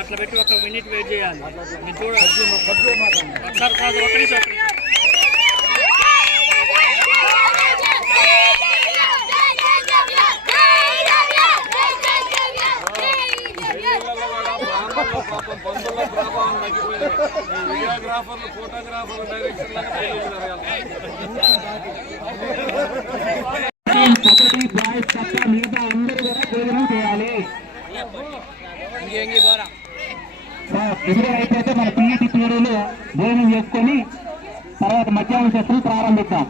అట్లా పెట్టి ఒక మినిట్ వెయిట్ చేయాలి. నేను చూడాలి ఒకసారి కాదు, ఒక్క నిమిషం. వీడియోగ్రాఫర్లు ఫోటోగ్రాఫర్లు డైరెక్షన్ మిగతా అందరూ కూడా భోజనం చేయాలి. ఎదురైతే మన పీఈటీ పీరియడ్లో భోజనం చేసుకొని తర్వాత మధ్యాహ్నం సెషన్ ప్రారంభిద్దాం.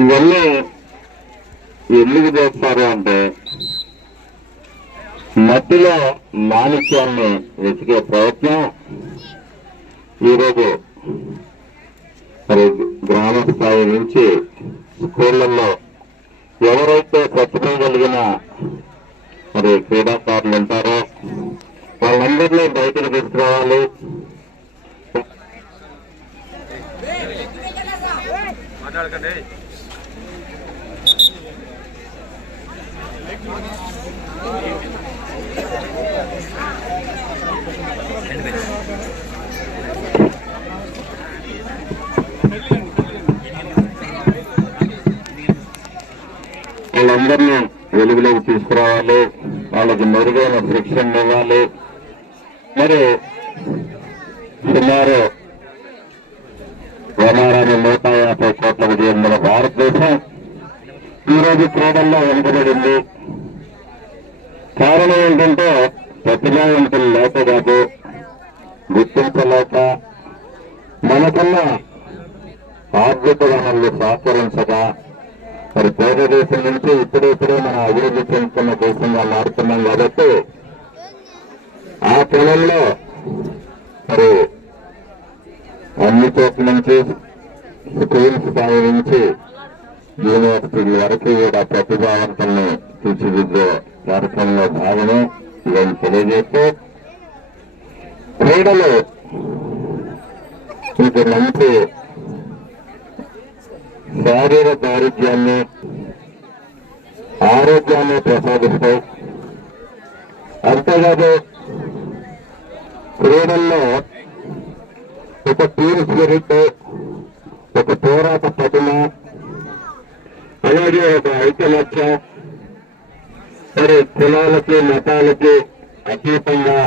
ఇవన్నీ ఎందుకు చేస్తారు అంటే మట్టిలో మాణిక్యాన్ని వెతికే ప్రయత్నం ఈరోజు మరి గ్రామ స్థాయి నుంచి స్కూళ్లలో ఎవరైతే ప్రతిభ కలిగిన మరి క్రీడాకారులు ఉంటారో వాళ్ళందరినీ బయటకు తీసుకురావాలి. మాట్లాడకండి. వాళ్ళందరినీ వెలుగులోకి తీసుకురావాలి, వాళ్ళకి మెరుగైన శిక్షణ ఇవ్వాలి. మరి సుమారు 150 కోట్ల విజయం గల భారతదేశం ఈరోజు క్రీడల్లో వెనుకబడింది. కారణం ఏంటంటే ప్రతిభావంతులు లేక కాదు, గుర్తించలేక, మనకున్న ఆర్థిక వనరులు సహకరించక, మరి పేద దేశం నుంచి ఇప్పుడే మనం అభివృద్ధి చెందుతున్న దేశంగా మారుతున్నాం. కాబట్టి ఆ క్రమంలో మరి అన్ని చోట్ల నుంచి స్కూల్ స్థాయి నుంచి యూనివర్సిటీల వరకు కూడా ప్రతిభావంతుల్ని తీర్చిదిద్దే కార్యక్రమంలో భాగమే ఇవన్నీ తెలియజేస్తూ క్రీడలు ఇది మంచి శారీరక దారిద్ర్యాన్ని ఆరోగ్యాన్ని ప్రసాదిస్తాయి. అంతేకాదు క్రీడల్లో ఒక టీమ్ స్పిరిట్, ఒక పోరాట పటిమ, అలాగే ఒక ఐక్యమత్యం, మరి కులాలకి మతాలకి అతీతంగా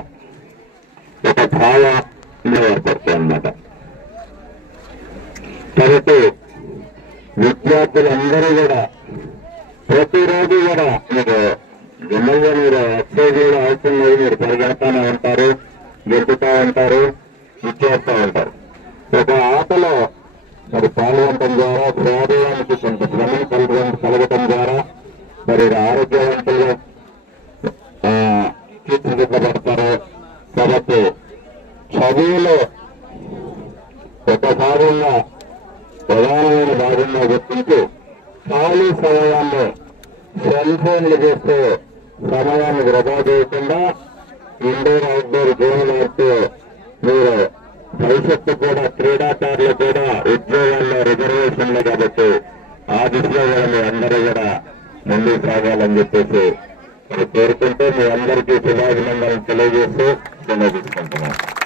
ఒక భావాన్ని ఏర్పడతాయి అన్నమాట. కాబట్టి విద్యార్థులందరూ కూడా ప్రతిరోజు కూడా మీరు జనరల్గా మీరు ఎక్సైజ్ కూడా అవసరం లేదు, మీరు పరిగెడతానే ఉంటారు, గెలుపుతా ఉంటారు, ఇచ్చేస్తూ ఉంటారు. ఒక ఆటలో మరి పాల్గొనడం ద్వారా శరీరానికి కొంత శ్రమను కలగటం ద్వారా మరి ఆరోగ్యవంతులుగా తీర్చిదిద్దబడతారు. కాబట్టి చదువులో ఒక భాగంగా ప్రధానమైన భాగంగా గుర్తించి ఖాళీ సమయాన్ని సెల్ ఫోన్లు చేస్తే సమయాన్ని వృధా చేయకుండా ఇండోర్ అవుట్డోర్ గేమ్లు ఆడుతూ మీరు భవిష్యత్తు కూడా క్రీడాకారులు కూడా ఉద్యోగాల్లో రిజర్వేషన్లు కాబట్టి ఆ దిశలో కూడా మీ అందరూ కూడా ముందుకు సాగాలని చెప్పేసి కోరుకుంటూ మీ అందరికీ శుభాభినందనలు తెలియజేస్తూ సెలవు తీసుకుంటున్నాను.